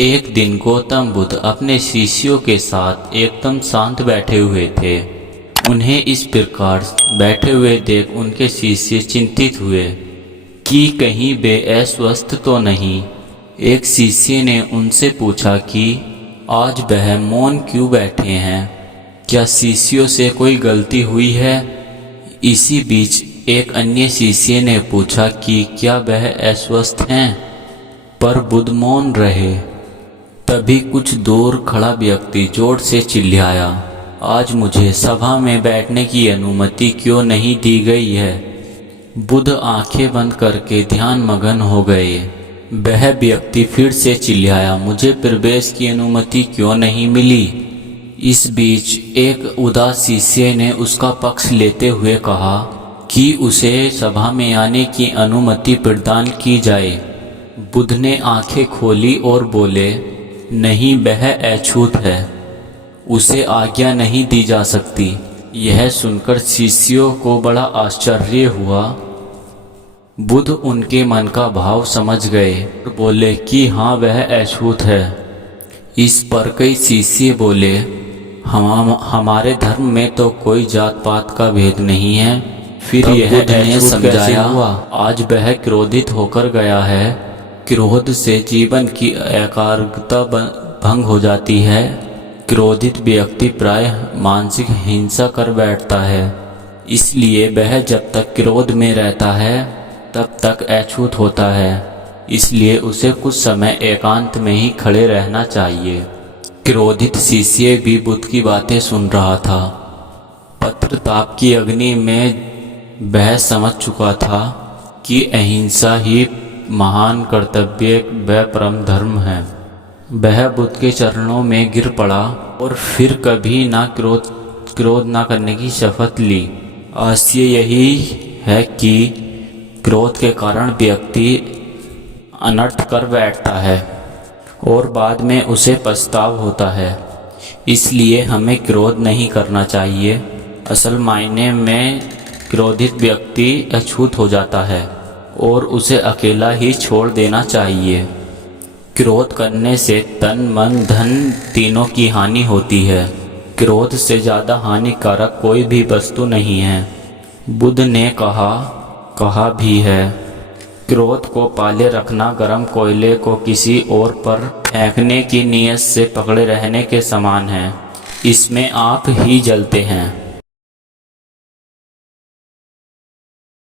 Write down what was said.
एक दिन गौतम बुद्ध अपने शिष्यों के साथ एकदम शांत बैठे हुए थे। उन्हें इस प्रकार बैठे हुए देख उनके शिष्य चिंतित हुए कि कहीं वे अस्वस्थ तो नहीं। एक शिष्य ने उनसे पूछा कि आज वह मौन क्यों बैठे हैं, क्या शिष्यों से कोई गलती हुई है। इसी बीच एक अन्य शिष्य ने पूछा कि क्या वह अस्वस्थ हैं, पर बुद्ध मौन रहे। तभी कुछ दूर खड़ा व्यक्ति जोर से चिल्लाया, आज मुझे सभा में बैठने की अनुमति क्यों नहीं दी गई है। बुद्ध आंखें बंद करके ध्यान मग्न हो गए। वह व्यक्ति फिर से चिल्लाया, मुझे प्रवेश की अनुमति क्यों नहीं मिली। इस बीच एक उदास शिष्य ने उसका पक्ष लेते हुए कहा कि उसे सभा में आने की अनुमति प्रदान की जाए। बुद्ध ने आंखें खोली और बोले, नहीं, वह अछूत है, उसे आज्ञा नहीं दी जा सकती। यह सुनकर शिष्यों को बड़ा आश्चर्य हुआ। बुद्ध उनके मन का भाव समझ गए और बोले कि हाँ, वह अछूत है। इस पर कई शिष्य बोले, हमारे धर्म में तो कोई जात पात का भेद नहीं है। फिर यह उन्हें समझाया, आज वह क्रोधित होकर गया है। क्रोध से जीवन की एकाग्रता भंग हो जाती है। क्रोधित व्यक्ति प्रायः मानसिक हिंसा कर बैठता है। इसलिए वह जब तक क्रोध में रहता है तब तक अछूत होता है। इसलिए उसे कुछ समय एकांत में ही खड़े रहना चाहिए। क्रोधित शिष्य भी बुद्ध की बातें सुन रहा था। पत्रताप की अग्नि में वह समझ चुका था कि अहिंसा ही महान कर्तव्य व परम धर्म है। वह बुद्ध के चरणों में गिर पड़ा और फिर कभी ना क्रोध ना करने की शपथ ली। आशय यही है कि क्रोध के कारण व्यक्ति अनर्थ कर बैठता है और बाद में उसे पछतावा होता है। इसलिए हमें क्रोध नहीं करना चाहिए। असल मायने में क्रोधित व्यक्ति अछूत हो जाता है और उसे अकेला ही छोड़ देना चाहिए। क्रोध करने से तन मन धन तीनों की हानि होती है। क्रोध से ज़्यादा हानिकारक कोई भी वस्तु नहीं है। बुद्ध ने कहा भी है, क्रोध को पाले रखना गर्म कोयले को किसी और पर फेंकने की नीयत से पकड़े रहने के समान है। इसमें आप ही जलते हैं।